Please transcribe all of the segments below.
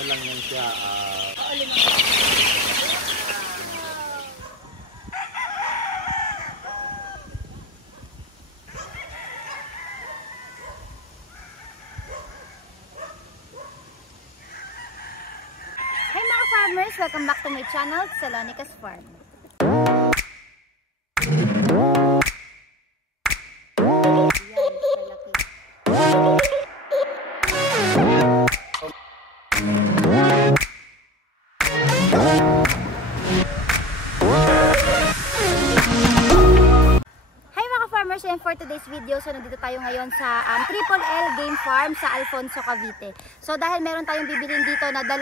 ano lang yan siya, Hi mga farmers! Welcome back to my channel, Salonica's Farm. And for today's video, so nandito tayo ngayon sa Triple L Game Farm sa Alfonso, Cavite. So dahil meron tayong bibilin dito na 2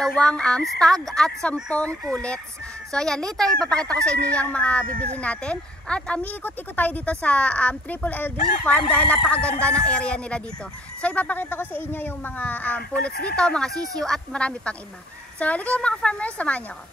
stag at 10 pullets. So ayan, later ipapakita ko sa inyo yung mga bibilin natin. At iikot-ikot tayo dito sa Triple L Game Farm dahil napakaganda ng area nila dito. So ipapakita ko sa inyo yung mga pullets dito, mga sisiu at marami pang iba. So halika mga farmers, samahan niyo ako.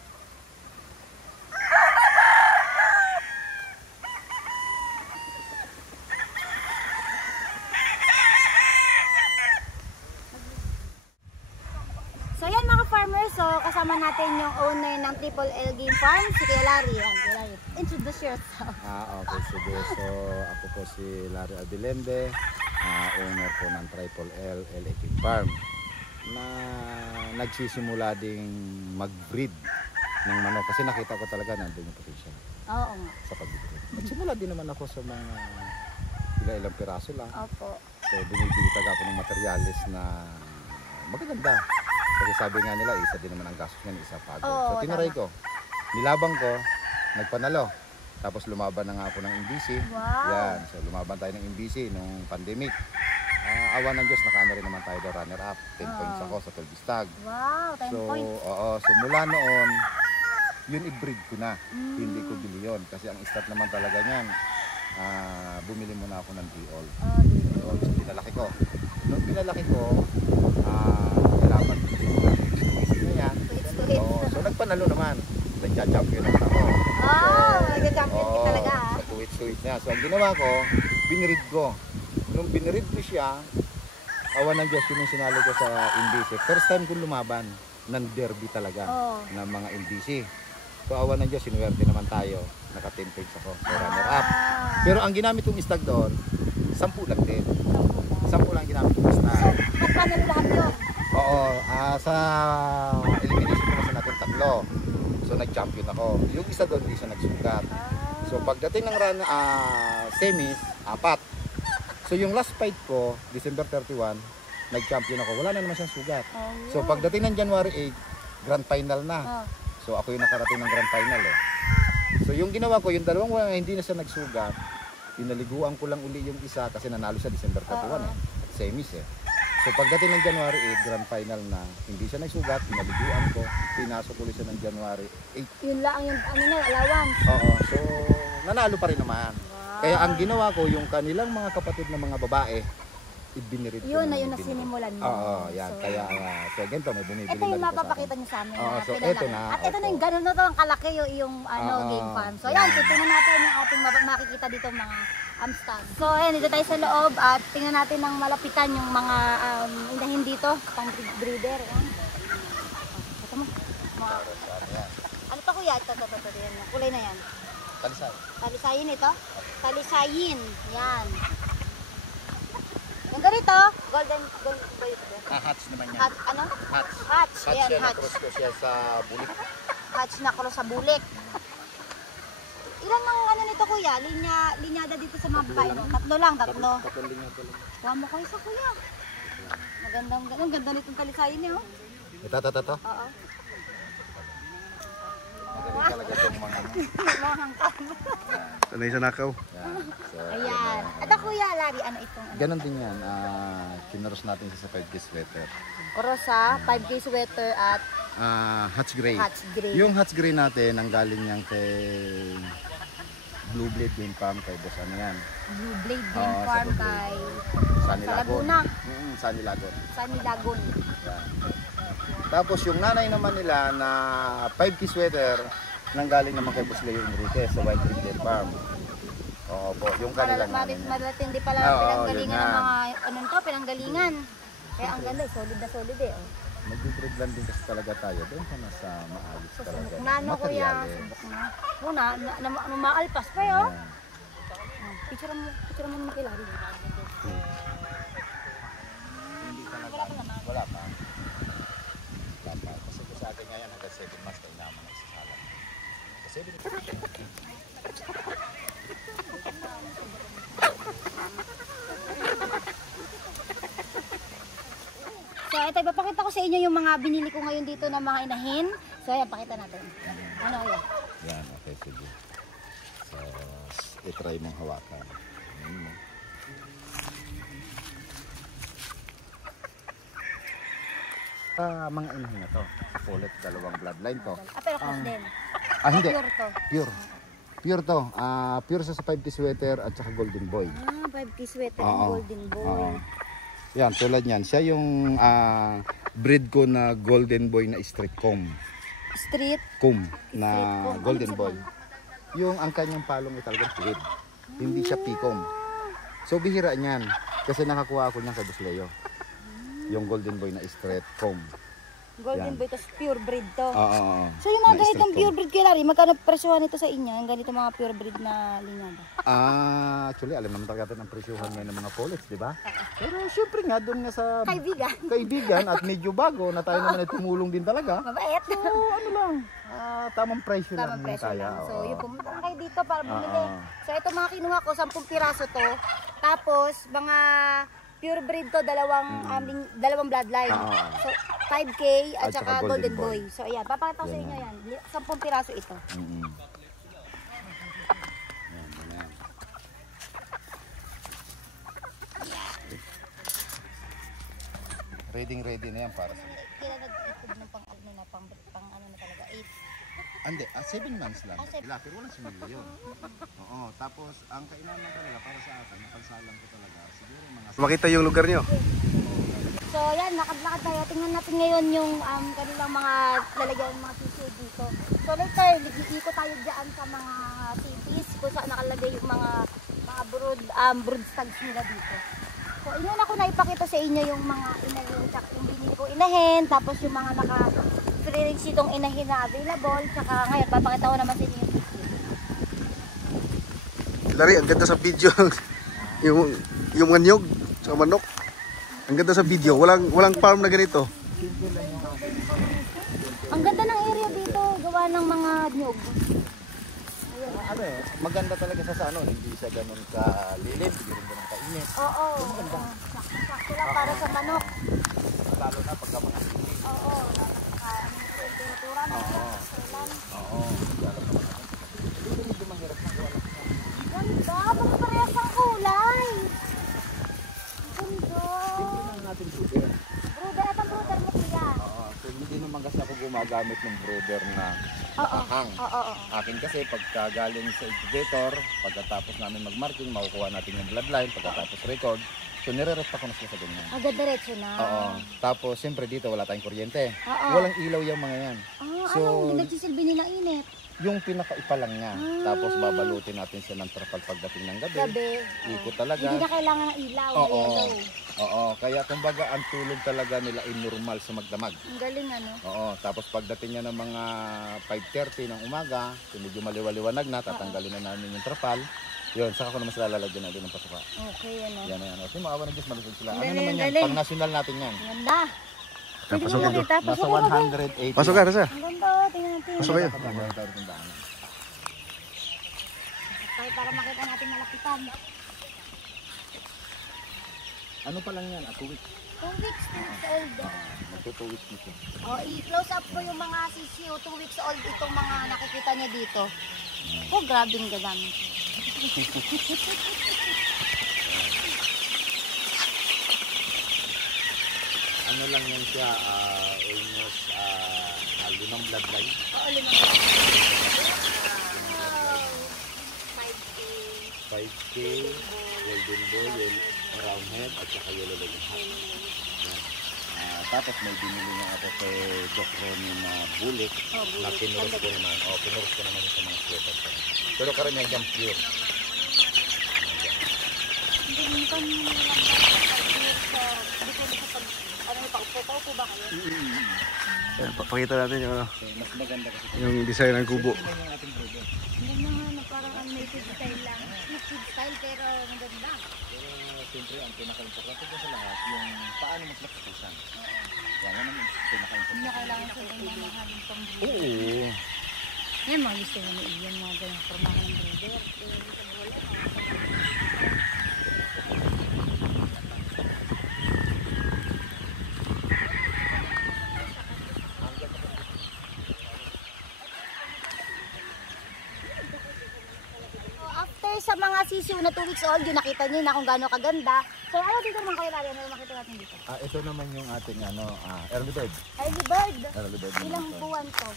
So yan mga farmers, so kasama natin yung owner ng Triple L Game Farm, si Kuya Larry. Larry, introduce yourself. Okay, sige. So ako po si Larry Abilembe, owner po ng Triple L LA Game Farm na nagsisimula ding mag-breed ng manok kasi nakita ko talaga nandun yung potential. Oo nga. Sa pag-breed. Nagsimula din naman ako sa mga ilang piraso lang. Opo. So bumibili talaga ako ng materialis na magaganda. Kasi sabi nga nila, isa din naman ang gastos niyan, isa pagod. So tinaray ko, nilabang ko, nagpanalo. Tapos lumaban na nga ako ng MBC. Wow. Yan, so lumaban tayo ng MBC nung pandemic. Awa ng Diyos, nakaano rin naman tayo doon, runner up. 10 points ako sa 12 stag. Wow, 10 points. So mula noon, yun i-breed ko na. Hindi ko bili yun. Kasi ang start naman talaga niyan, bumili muna ako ng D-all. So pinalaki ko. Nung pinalaki ko, kailangan so nagpanalo naman, nagja-champion naman ako. Nagja-champion ka talaga. Sa tuwit-tuwit niya. So ang ginawa ko, binirid ko. Nung binirid ko siya, awa ng Diyos, yun yung sinalo ko sa MBC. First time ko lumaban ng derby talaga ng mga MBC. So awa ng Diyos, sinuwerte naman tayo. Naka 10 points ako, so runner up. Pero ang ginamit kong stag doon, 10 lang din. 10 lang ginamit kong stag. So, magpanalo lahat yun? Oo, sa elimination ko natin 3. So nag-champion ako. Yung isa doon, hindi siya nagsugat. So pagdating ng semis, 4. So yung last fight ko, December 31, nag-champion ako. Wala na naman siyang sugat. So pagdating ng January 8, grand final na. So ako yung nakarating ng grand final eh. So yung ginawa ko, yung 2 hindi na siya nagsugat, pinaliguan ko lang uli yung isa kasi nanalo siya December 31 eh. Semis eh. So pagdating ng January 8, grand final na, hindi siya nagsugat, pinaliguan ko, pinasok ulit siya ng January 8. Yun lang yung allowance. Oo, so nanalo pa rin naman. Kaya ang ginawa ko, yung kanilang mga kapatid na mga babae, ibinirid ko. Yun na yun na sinimulan mo. Oo, yan. So, kaya, so ganito, may bumibili ito yung mapapakita niyo sa amin. So ito na. At ito na yung ganun na to, ang kalaki yung game farm. So yan, titingnan natin yung ating makikita dito mga stag. So ayan, dito tayo sa loob at tingnan natin ng malapitan yung mga inahin dito, pang breeder. Ito mo. Ano to kuya? Ito, yan. Kulay na yan. Talisay. Talisayin ito? Talisayin. Yan. Yung ganito, golden ba ito? Hatch naman yan. Ano? Hatch. Hatch. Yan, Hatch. hatch. Cross ko siya sa bulik. Hatch na cross sa bulik. Ilan ang ano nito kuya? Linyada dito sa mga babae. 3 lang, 3. 3 linya. Kuha mo ko isa kuya. Ang ganda nitong talisayin niyo. Ito. Oo. Magaling talaga itong mga Mahangkang. Sanay sa nakaw. So, ayan. At kuya Larry, ano itong? Ganon din yan. Kinaros natin sa 5K sweater. Orosa, 5K sweater at Hatch Gray. Hatch Gray. Yung Hatch Gray natin, ang galing yan kay Blue Blade Game Farm, kay Boss ano yan. Blue Blade Game Farm kay Sunny Lagon. Sunny Lagon. Sunny Lagon. Tapos yung nanay naman nila na 5K sweater, nanggaling naman kay Boss Leo Enriquez sa White Creek Game Farm. Oo po, yung kanilang nanay. Malatindi pala pinanggalingan ng mga, pinanggalingan. Kaya ang ganda, solid na solid eh. Magbe-breed lang din kasi talaga tayo. Doon ka na sa maayos So, talaga. subok na ano kuya, Materyales. subok na. Muna, maalpas pa yun. Ayan. Picture mo makilari. Hindi talaga. Wala pa. Wala pa. Kasi sa akin ngayon hanggang 7 months tayo naman nagsasalang. Kasi 7 So, ito, ipapakita ko sa inyo yung mga binili ko ngayon dito ng mga inahin. So, ayan, pakita natin. Ano kuya? Yan, okay, sige. So, itry mong hawakan. Mga inahin na to. Ulit, dalawang bloodline to. Pero cross din. Hindi. Pure to. Pure. Pure to. Pure sa 5T sweater at saka golden boy. 5K sweater Oo. and golden boy. Oo. Yan, tulad niyan. Siya yung breed ko na golden boy na street comb. Street. Comb na Street comb. golden Ano boy. siya Yung ang kanyang palong ay talagang tweed. Hindi siya picom. So bihira niyan. Kasi nakakuha ako niyan sa Busleo. Yung golden boy na straight comb. Golden Yan. boy, tapos pure breed to. Oo. So yung mga Na ganitong straight pure comb. breed kaya Larry, magkano presyohan nito sa inyo? Yung ganito mga pure breed na linyada. Actually, alam naman talaga ng presyuhan ngayon ng mga pullets, di ba? Pero syempre nga, doon nga sa Kaibigan. kaibigan at medyo bago na tayo naman ay tumulong din talaga. Mabait. So, ano lang, tamang presyo lang Tamang muna presyo kaya. lang. So, oo. yung pumunta lang kayo dito para bumili. Oo. So, ito mga kinuha ko, 10 piraso to. Tapos, mga pure breed to, dalawang bloodline. Oo. So, 5K at saka golden boy. So, ayan, papakita ko sa inyo yan. 10 piraso ito. Mm-mm. Yan, yan. Ready na yan para sa... Kailan nag-ipog ng pang ano na talaga, 8. Hindi, 7 months lang. Ah, seven. Pero walang similya yun. Oo, tapos ang kailangan talaga para sa akin, napagsalang ko talaga, siguro mga... Makita yung lugar nyo. So, yan, lakad-lakad tayo. Tingnan natin ngayon yung kanilang mga lalagyan ng mga tissue dito. So, later, ikot tayo dyan sa mga cities kung saan nakalagay yung mga brood stags nila dito. So, inuna ko na ipakita sa inyo yung mga inahin, tsaka yung binili ko inahin, tapos yung mga naka-free itong inahin na available, tsaka ngayon, papakita ko naman sa inyo yung tissue. Larry, ang ganda sa video. yung manyog sa manok. Ang ganda sa video. Walang farm na ganito. Ang ganda ng area dito, gawa ng mga nyog. Maganda talaga sa ano, hindi siya ganun ka lilim, hindi rin ganun ka init. Oo, sakto lang para sa manok. Lalo na pagka mga sinig. Oo, temperatura na. Oo, lalo na mga hindi medyo mahirap na wala. Ganda, parehas ang kulay. Ganda. Tingnan natin sugar. Brother, at ang brother mo kuya. So hindi naman kasi ako gumagamit ng brooder na Oo. nakahang. Oo. Akin kasi pagka galing sa incubator, pagkatapos namin mag-marking, makukuha natin yung bloodline, pagkatapos record. So nire-rest ako na sila sa ganyan. Agad diretso na. Oo. Tapos siyempre dito wala tayong kuryente. Oo. Walang ilaw yung mga yan. So, Anong nagsisilbi nila init? yung pinakaipa lang niya. Tapos babalutin natin siya ng trapal pagdating ng gabi. Gabi. Ikot talaga. Hindi na kailangan ng ilaw. Oo. Yellow. Oo. Kaya kumbaga ang tulog talaga nila ay normal sa magdamag. Ang galing ano. Oo, tapos pagdating niya ng mga 5:30 ng umaga, so medyo maliwaliwanag na, tatanggalin na namin yung trapal. Yun, saka ko naman sila lalagyan natin ng pasuka. Okay, ano. Yan na yan. Okay, maawa ng Diyos, malusog sila. Ano Galing, naman yan? galing. Pang national natin yan. Ganda. Pwede mo Pasok makita. Nasa Pasok ka ba? 180. Pasok ka, Rasa. Ang ganda. Tingnan natin. Pasok kayo. Tayo para makita natin malapitan. Ano pa lang yan? 2 weeks. 2 weeks old. Magto 2 weeks nito. Oh, i-close up ko yung mga sisiyo. 2 weeks old itong mga nakikita niya dito. Oh, grabe ang gadami. Ano lang yan siya, almost 5 bloodline. Oo, lima. 5K, golden boy, round head, at saka yellow leg. Tapos may binili na ako kay Doc Ronnie na bullet na pinurus ko naman. Pinurus ko naman sa mga sweater. Pero karamihan dyan pure. Hindi minsan dito sa pag ano pa po. Paupo ba kayo? Ayan, pakita natin yung ano, Mas maganda kasi. yung design ng kubo. Yung ating breeder. Hindi na parang native style lang. Native style pero maganda. Pero siyempre, ang pinaka-importante ko sa lahat, yung paano mas matutusan. Yan ang pinaka-importante. Hindi na kailangan sa mga mahalin pang breeder. Oo. Yan, mga gusto mo na iyan, mga ganyan formahan ng breeder. After sa mga sisiw na 2 weeks old, yung nakita niyo na kung gaano kaganda. So ano dito naman kayo lari? Ano makita natin dito? Ito naman yung ating early bird. Early bird. Early bird. naman Ilang ito. buwan to?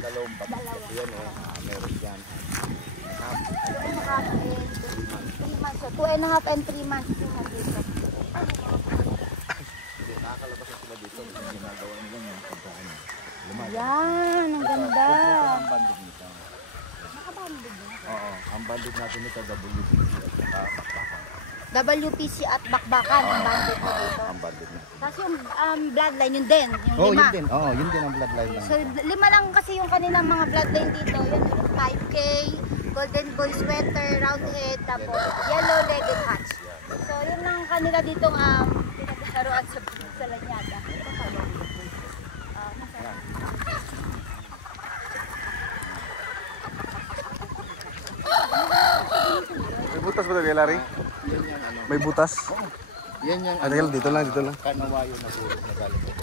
Dalawang bag. Dalawa. Yan meron dyan. Half. 2.5 and 3 months. So 2.5 and 3 months yung nandito. Hindi, nakakalabas na sila dito. Yung ginagawa nila yung pagkain. Lumaga. Yan, ang ganda. Ang banded nito. Nakabandid na. Oo, ang banded natin ito, WPC at saka bakbakan. WPC at bakbakan ang bandit mo dito. Ang banded natin. Tapos yung bloodline, yun din, yung Oh, lima. yun din. Oo, yun din ang bloodline lang. So 5 lang kasi yung kanilang mga bloodline dito. Yun, 5K, golden boy sweater, round head, tapos yellow legged hatch. So yun lang kanila ditong pinaglaruan sa Lanyada. Ito pa yun. Masarap. May butas ba ito, Larry? Yan yung May butas? Yan yung Teka, dito lang, dito lang. kanawayo na puro na galing ito.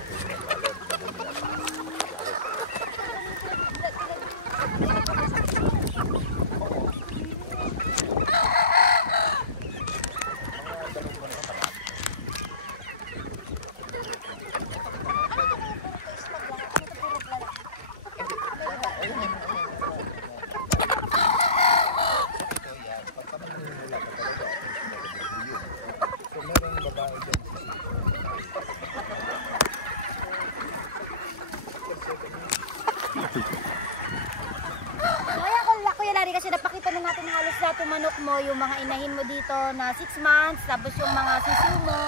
So ayan, Kuya Larry, kasi napakita na natin halos lahat yung manok mo, yung mga inahin mo dito na 6 months, tapos yung mga sisiw mo,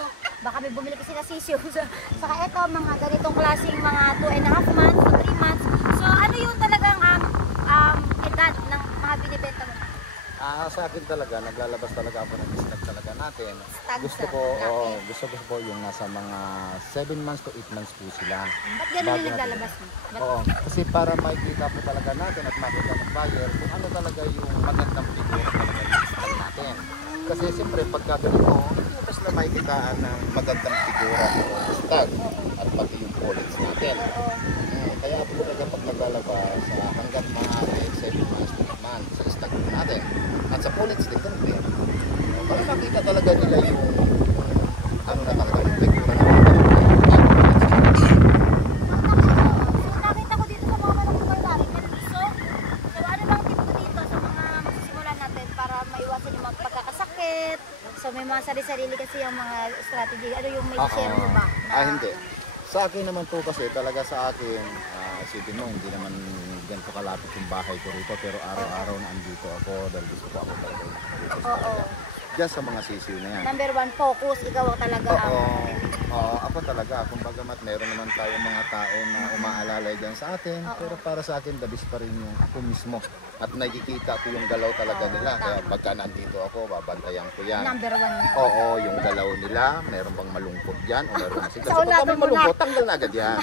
baka may bumili kasi na sisiw. Saka ito, mga ganitong klaseng mga 2.5 months to 3 months. So ano yung talagang edad ng mga binibenta mo? Sa akin talaga, naglalabas talaga ako ng stag talaga natin. Stag Gusto ko, natin. gusto ko po yung nasa mga 7 months to 8 months po sila. Ba't gano'n Bago yung natin. naglalabas mo? Oo, kasi para makikita po talaga natin at makita ng buyer kung ano talaga yung magandang figura talaga ng stag natin. Kasi siyempre pagka ganito, hindi mo basta makikitaan ng magandang figura ng stag at pati yung qualities natin. Kaya po talaga pag naglalabas, hanggang maaari 7 months to 8 months sa stag natin. At sa qualities din din. Para makita talaga nila yung ano na talaga yung figura ng Nakita ko dito sa mga manok ko, Kuya Larry, permiso. So ano bang tip ko dito sa mga magsisimulan natin para maiwasan yung mga pagkakasakit? So may mga sarili-sarili kasi yung mga strategy. Ano yung may share mo ba? Hindi. Sa akin naman po kasi, talaga sa akin, isipin mo, hindi naman ganito kalapit yung bahay ko rito, pero araw-araw na andito ako dahil gusto ko ako talaga dito sa talaga. Diyan sa mga sisiw na yan. Number 1, focus. Ikaw ang talaga ang... Oo, ako talaga. Kung bagamat meron naman tayo mga tao na umaalalay dyan sa atin, pero para sa akin, the best pa rin yung ako mismo. At nakikita ko yung galaw talaga nila. Kaya pagka nandito ako, babantayan ko yan. Number 1 yan. Oo, yung galaw nila, meron bang malungkot dyan o meron kasi. Sa Kasi unahan pag may mo na. malungkot, tanggal na agad yan.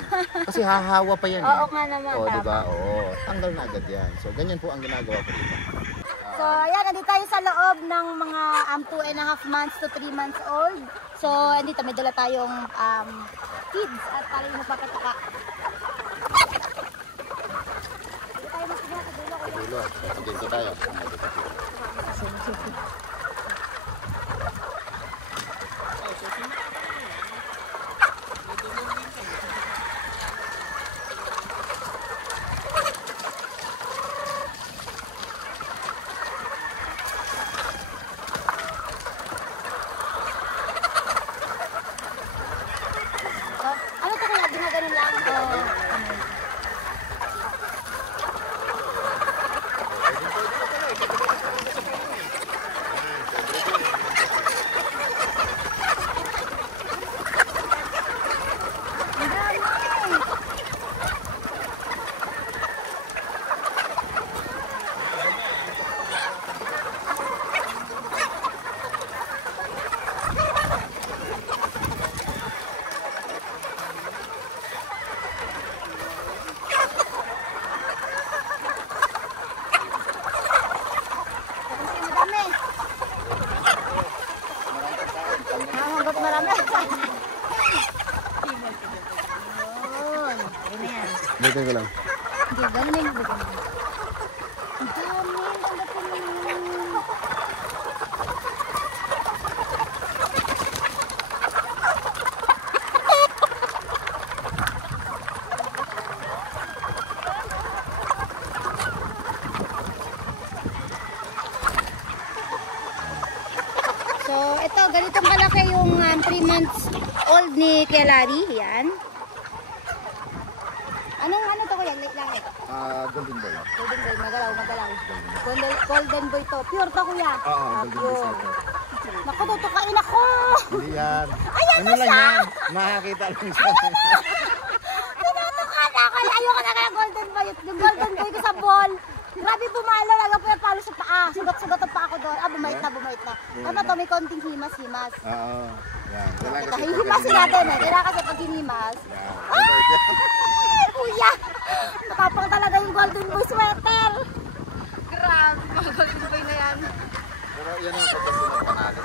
Kasi hahawa pa yan. Oo nga naman. Oo, tama. diba? Oo, tanggal na agad yan. So, ganyan po ang ginagawa ko dito. So, ayan, nandito tayo sa loob ng mga 2.5 months to 3 months old. So, andito may dala tayong kids at para yung magpapataka. Dito tayo magpapataka sa dulo. Sa dulo, dito tayo. Ano ito kaya? Ginaganon lang? Dito ko lang. Hindi, ganun na yung bagay. Ang dami, ang ganda po naman. So, ito, ganitong kalaki yung 3 months old ni Kuya Larry. Yan. Ano to kuya? Langit. Golden boy. Golden boy, magalaw. Golden boy to. Pure to kuya. Oo, golden boy Pure. setter. Naku, tutukain ako. Hindi yan. Ayan Ano lang yan? Makakita lang siya. Tinutukan ako. Ayoko na kaya golden boy. Yung golden boy ko sa ball. Grabe bumalo. Laga po yung palo sa paa. Sugat-sugat ang paa ko doon. Bumait na. Ano to, may konting himas. Oo. Yan. Kailangan kasi Himasin natin eh. Kailangan kasi pag hinimas. Ay, kuya! Matapang talaga yung golden boy sweater. Grabe, mga golden boy na yan. Pero yan ang pagkasunod panalo.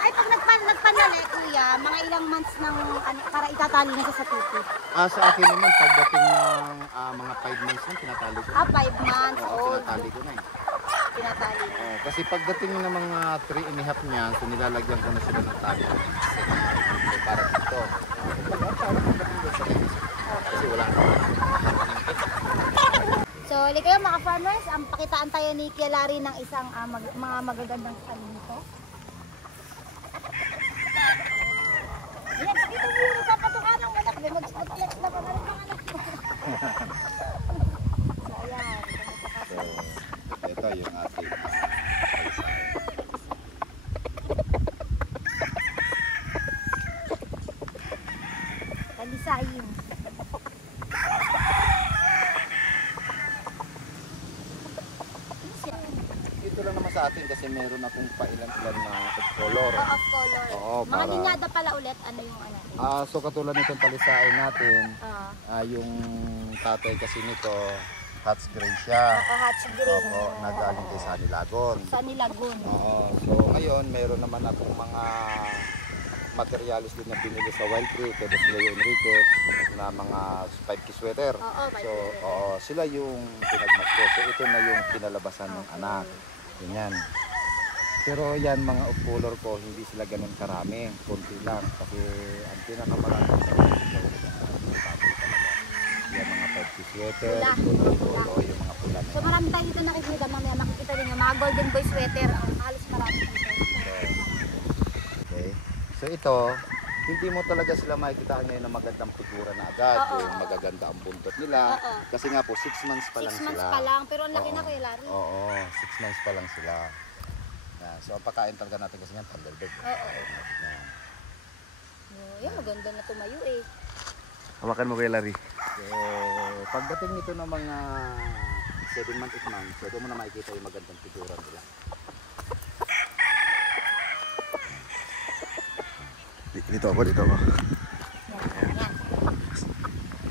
Ay, pag nagpanali, kuya, mga ilang months nang para itatali na siya sa tupi. Sa akin naman, pagdating ng mga 5 months lang, tinatali ko. 5 months Oo, old. tinatali ko na eh. Tinatali. Kasi pagdating ng mga 3 and a half niya, so nilalagyan ko na sila ng tali. So, para dito. Kasi wala na. So, hali kayo mga farmers, pakitaan tayo ni Kuya Larry ng isang mga magagandang salito. Ayan, pakita mo yung nagpapatukan ng anak. May mag-flex na pa na rin ang anak. So, ayan. So, ito yung ating Talisayin. Ito lang naman sa atin kasi meron akong pailan-ilan na color. Off color. Oo, Mga para- linyada pala ulit, ano yung ano? So katulad nitong talisain natin, Oo. yung tatay kasi nito, Hats Gray siya. Hatch green. Opo, nagaling kay Sunny Lagon. Sunny Lagoon. Oo, so ngayon meron naman akong mga materialis din na binili sa Wild Creek, kay Boss Leo Enriquez, na mga 5K sweater. Oo, 5K So, sweater. oo, sila yung pinagmas ko. So, ito na yung kinalabasan ng anak. Ganyan. Pero yan, mga off color ko, hindi sila ganun karami. Kunti lang. Kasi ang pinakamarami sa yan, mga 5K sweater, Pula. polo, yung mga pula na So marami tayo dito nakikita, mamaya makikita din yung mga golden boy sweater. Halos marami dito. Okay. So ito, hindi mo talaga sila makikita ngayon na magandang figura na agad. Oo, Yung oo. magaganda ang buntot nila. Oo. Kasi nga po, 6 months pa 6 lang months sila. pa lang, pero ang laki Oo. na Kuya Larry. Oo, 6 months pa lang sila. Yan. So ang pagkain talaga natin kasi nga, thunderbird. Oo. Yan. Yan, maganda na tumayo eh. Hawakan mo kay Larry. So pagdating nito ng mga 7 months, 8 months, pwede mo na makikita yung magandang figura nila. Dito ako. Yan.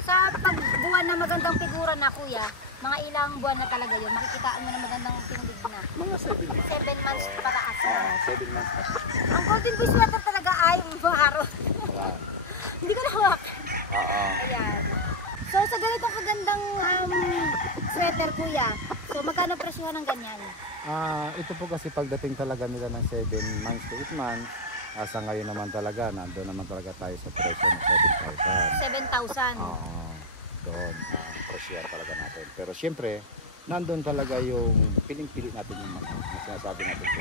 Sa pagbuwan na magandang figura na kuya, mga ilang buwan na talaga yun, makikitaan mo na magandang tindig na. Mga 7 months. 7 months pataas na. 7 months pa. Ang golden boy sweater talaga ay maharo. Yan. Hindi ko nahawak. Oo. Ayan. So sa ganitong kagandang sweater kuya, so magkano presyo ng ganyan? Ito po kasi pagdating talaga nila ng 7 months to 8 months, sa ngayon naman talaga, nandun naman talaga tayo sa presyo ng 7,000. 7,000. Oo, doon ang presyo talaga natin. Pero siyempre, nandun talaga yung piling-pili natin yung mga sinasabi natin sa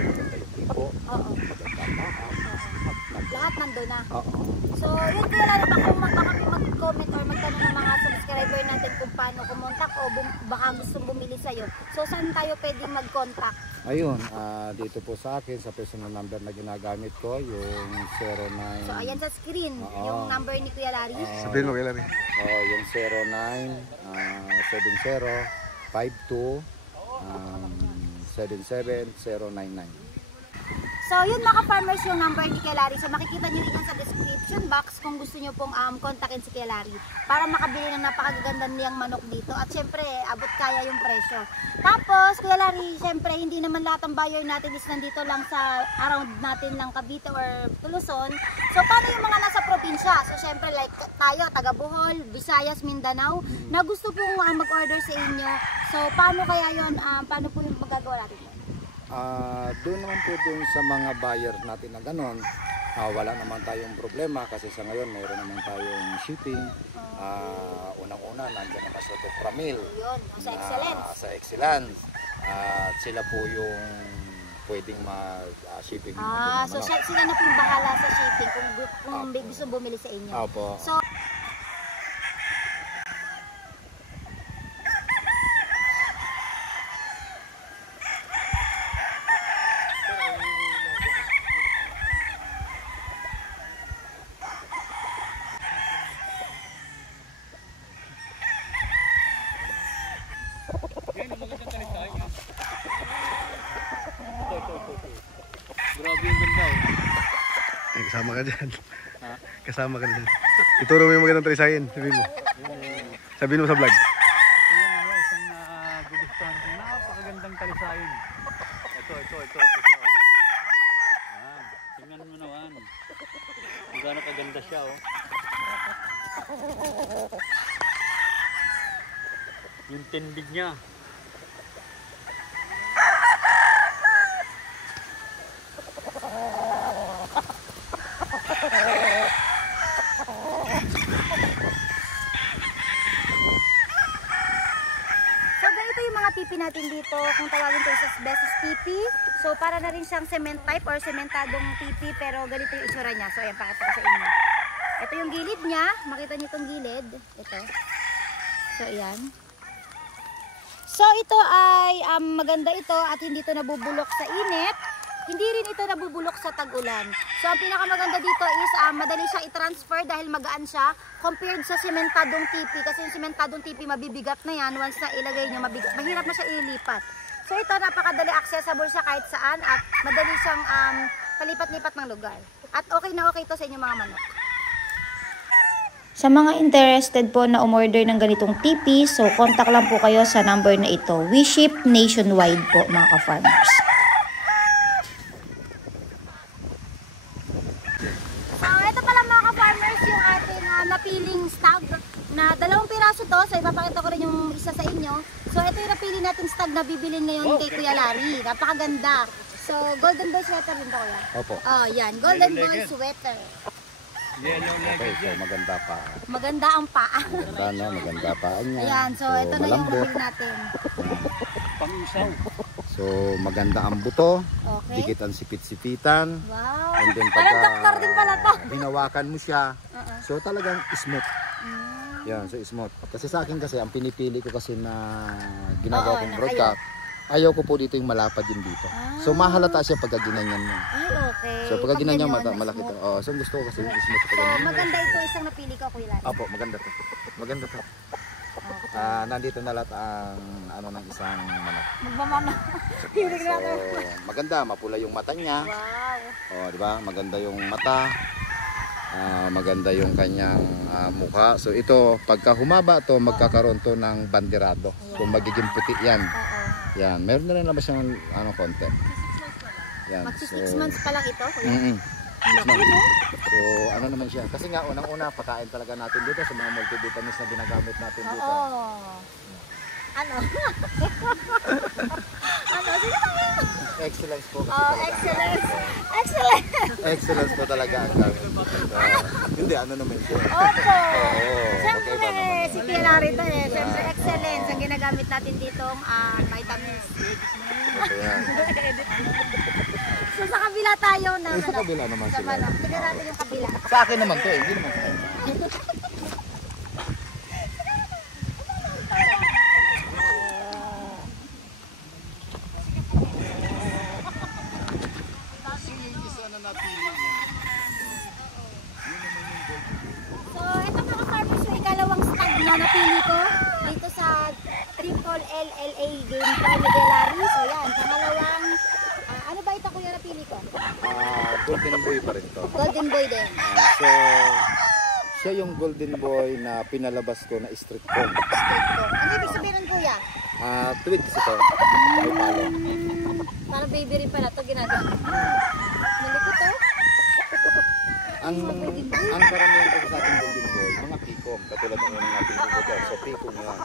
maganda yung tipo, Oo. maganda ang baka, Lahat nandun na. Oo. So yun kuya, lalo pa kung baka mag-comment or magtanong ng mga subscriber natin kung paano kumontak o baka gustong bumili sa'yo. So saan tayo pwedeng mag-contact? Ayun, dito po sa akin, sa personal number na ginagamit ko, yung 09. So ayan sa screen, Oo. yung number ni Kuya Larry. Sabihin mo kay Larry. Yung 09 70 52 77 099. So So yun mga farmers yung number ni Kuya Larry. So makikita nyo rin yan sa description box kung gusto nyo pong kontakin si Kuya Larry para makabili ng napakaganda niyang manok dito. At syempre, abot kaya yung presyo. Tapos, Kuya Larry, syempre, hindi naman lahat ng buyer natin is nandito lang sa around natin lang Cavite or Luzon. So paano yung mga nasa probinsya? So syempre, like tayo, taga Bohol, Visayas, Mindanao, na gusto pong mag-order sa inyo. So paano kaya yun? Paano po yung magagawa natin yun? Doon naman po dun sa mga buyer natin na ganon, wala naman tayong problema kasi sa ngayon mayroon naman tayong shipping. Unang-una nandiyan naman sa Pramil. Yun, sa Excellence. Sa Excellence. At sila po yung pwedeng mag-shipping. So sila na po yung bahala sa shipping kung gusto bumili sa inyo. Opo. So, Grabe yung ganda oh. Ay, kasama ka dyan. Kasama ka dyan. Ituro mo yung magandang talisayin. Sabihin mo. Sabihin mo sa vlog. Ito yung isang gugustuhan ko. Napakagandang talisayin. Ito siya oh. Yan. Tingnan mo naman. Kung gaano kaganda siya oh. Yung tindig niya. tipi natin dito, kung tawagin ito is Beses tipi. So para na rin siyang cement type or sementadong tipi, pero ganito yung itsura niya. So ayan, pakita ko sa inyo. Ito yung gilid niya, makita niyo itong gilid. Ito. So ayan. So ito ay maganda ito at hindi ito nabubulok sa init. Hindi rin ito nabubulok sa tag-ulan. So ang pinakamaganda dito is madali siya i-transfer dahil magaan siya compared sa sementadong tipi. Kasi yung sementadong tipi mabibigat na yan. Once na ilagay nyo, mahirap na siya ilipat. So ito napakadali accessible siya kahit saan at madali siyang palipat-lipat ng lugar. At okay na okay ito sa inyong mga manok. Sa mga interested po na umorder ng ganitong tipi, so contact lang po kayo sa number na ito. We ship nationwide po mga ka-farmers. Napiling stag na 2 piraso to. So ipapakita ko rin yung isa sa inyo. So ito yung napili natin stag na bibilin ngayon kay Kuya Larry. Napakaganda. So golden boy sweater din to kuya. Opo. Oh yan, golden boy sweater. Okay, so maganda pa. Maganda ang paa. Maganda no, maganda pa niya. Ayan, so ito na yung nabili natin. Pang-isaw. So maganda ang buto. Okay. Dikit ang sipit-sipitan. Wow. And then Parang doktor din pala to. hinawakan mo siya. So talagang smooth. Yan, so smooth. Kasi sa akin kasi, ang pinipili ko kasi na ginagawa kong broadcast, ayaw ko po dito yung malapad din dito. So mahalata siya pagka ginanyan mo. Ay, okay. So pagka ginanyan mo, ganyan, malaki to. smooth. Oh, so gusto ko kasi yung smooth pagka So ganyan. maganda ito isang napili ko Kuya Larry. Opo, maganda to. Maganda to. Okay. Nandito na lahat ang ano ng isang manok. Magmamana. Hilig So, na to. maganda, mapula yung mata niya. Wow. Oh, di ba? Maganda yung mata. Maganda yung kanyang mukha. So ito, pagka humaba to, magkakaroon to ng banderado. So magiging puti yan. Oo. Yan, meron na rin naman siyang konti. Yan. Magsi 6 months pa lang ito, Kuya. Laki, no? So ano naman siya. Kasi nga unang-una pakain talaga natin dito sa mga multivitamins na ginagamit natin dito. Oo. Ano? Ano? Sige na. Excellence po kasi Oh, talaga. excellent. Excellent. Excellence po talaga ang gamit. Hindi, ano naman siya. Opo. Oo. Siyempre, Okay ba naman? si Kuya Larry to eh. Siyempre, excellence ang ginagamit natin ditong vitamins. Ito yan. So, sa kabila tayo na Sa kabila naman sa sila. manok. Tignan natin yung kabila. Sa akin naman to eh. Hindi naman sa akin. So, ito mga farmers, yung ikalawang stag na napili ko dito sa Triple LLA Game Farm ni Kuya Larry. So, yan, pangalawang, ano ba ito kuya napili ko? Golden Boy pa rin to. Golden Boy din. So, siya yung Golden Boy na pinalabas ko na street comb. Straight ko. Ano ibig sabihin ng kuya? Twins ito. May palo. Parang baby rin pala ito ginagawa. Malikot oh. Ang karamihan ko sa ating Golden Boy, mga pikom. Katulad ng unang nating Golden. So, pikom yan.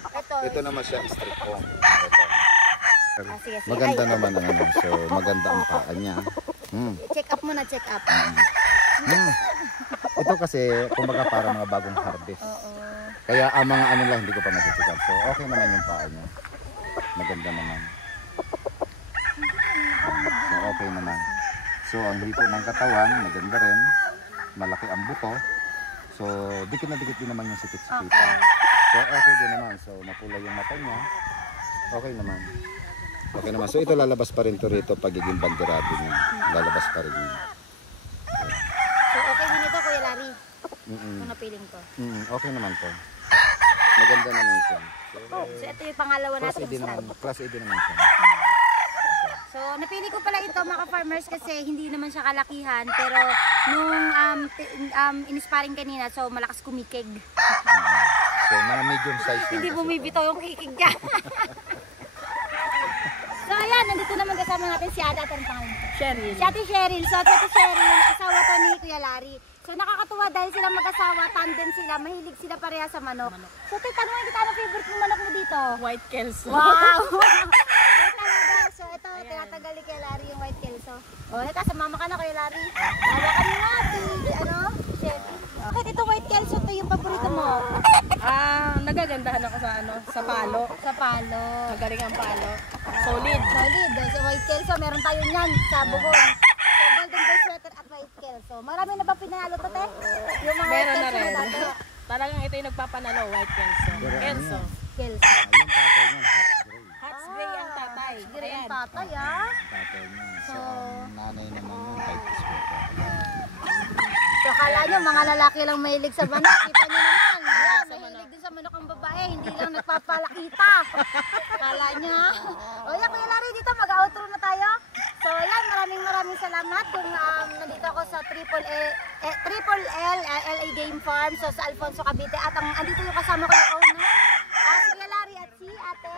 Ito naman siya street comb. Ito. Sige, sige. Maganda Ay, naman ang ano. So, maganda ang paa niya. Check up muna, check up. Ito kasi, kumbaga para mga bagong harvest. Oo. Kaya ang mga ano lang, hindi ko pa natitikan. So, okay naman yung paa niya. Maganda naman. So, okay naman. So, ang hito ng katawan, maganda rin. Malaki ang buto. So, dikit na dikit din naman yung sikit-sikitan. So, okay din naman. So, mapula yung mata niya. Okay naman. Okay naman. So, ito lalabas pa rin to rito pagiging banderado niya. Lalabas pa rin yun. So, okay din ito, Kuya Larry. Mm-mm. Kung napiling ko. Okay naman to. Maganda naman siya. So, ito yung pangalawa Class A natin. din naman. Class A din naman siya. So, napili ko pala ito mga farmers kasi hindi naman siya kalakihan. Pero, nung in-sparring kanina, so malakas kumikig. So, mga medium size na. Hindi bumibitaw yung kikig niya. So, ayan, nandito naman kasama natin si Ate. Ang pangalan? Cheryl. Si Ate Cheryl. So, si Ate Cheryl, asawa to ni Kuya Larry. So, nakakatuwa dahil sila mag-asawa, tandem sila, mahilig sila pareha sa manok. So, tanungin kita, ano favorite mo manok mo dito? White Kelso. Wow! Ay, talaga. So, ito, tinatagal ni Kuya Larry yung white kelso. O, ito, sumama ka na Kuya Larry. Hawakan mo na, chef. Bakit ito white kelso, ito yung paborito mo? Nagagandahan ako sa palo. Sa palo. Magaling ang palo. Solid. Solid. Sa white kelso, meron tayo niyan sa Bugol. So, golden boy sweater at white kelso. Marami na ba pinalo to, te? Yung mga Meron white na kelso rin. na dati. Talagang ito yung nagpapanalo, White Kelso. Kelso. Kelso. Yung tatay niya, half gray. Hats gray ang tatay. Gray ang Ayan. tatay, ah. Tatay niya. So, ang nanay naman yung type sweater. So, kala nyo, mga lalaki lang mahilig sa manok. Kita nyo naman. Yan, mahilig din sa manok ang babae. Hindi lang nagpapalakita. Kala nyo. O yan, Kuya Larry, dito mag-outro na tayo. So, yan, maraming salamat kung nandito ako sa Triple L LA Game Farm. So, sa Alfonso, Cavite. At andito yung kasama ko yung owner. Si Kuya Larry at si Ate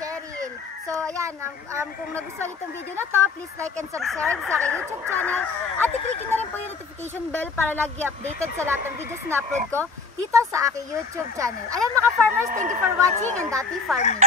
Cheryl. So, ayan, kung nagustuhan itong video na to, please like and subscribe sa aking YouTube channel. At i-click na rin po yung notification bell para lagi updated sa lahat ng videos na upload ko dito sa aking YouTube channel. Ayan mga farmers, thank you for watching and happy farming!